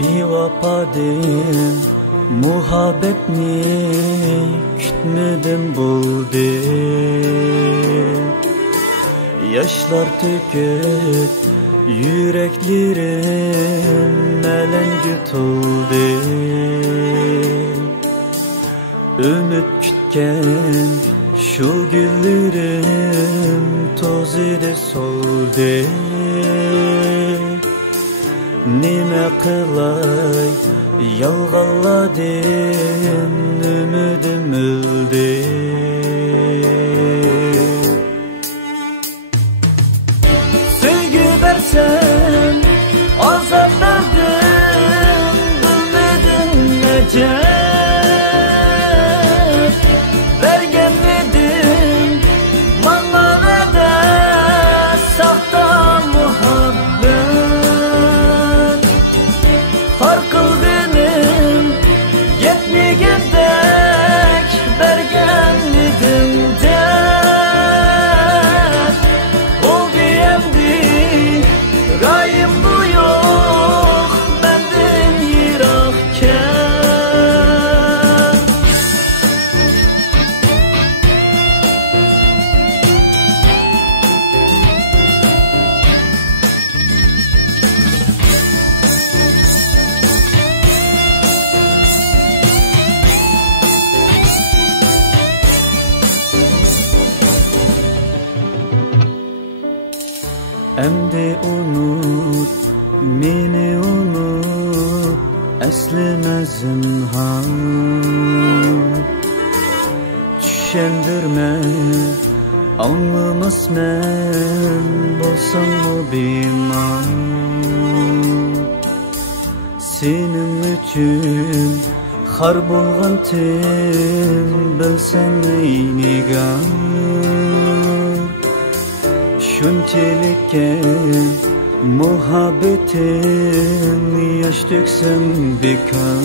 Bevapadim, muhabbetni kütmedim buldu. Yaşlar töküp yüreklerim melengü toldu. Ümit kütken şu güllerim toz idi soldu. Nime kılay yalgaladın, ümidim öldü. Sevgi versen azap verdin, bilmedin nece. Vergen dedim mallara da sahta muhabbet. Farkıl benim yetmegedek bergen dedim de. Oldu endi rayım bu yok benden yirakken. Emdi unut, meni unut, eslime zinhar. Düşendirme, anlamasmen, bolsan mı bimar. Senin üçün har bolgan tin, bilsen eynigar. Şunçelikке muhabbetin yaş döksem bekar.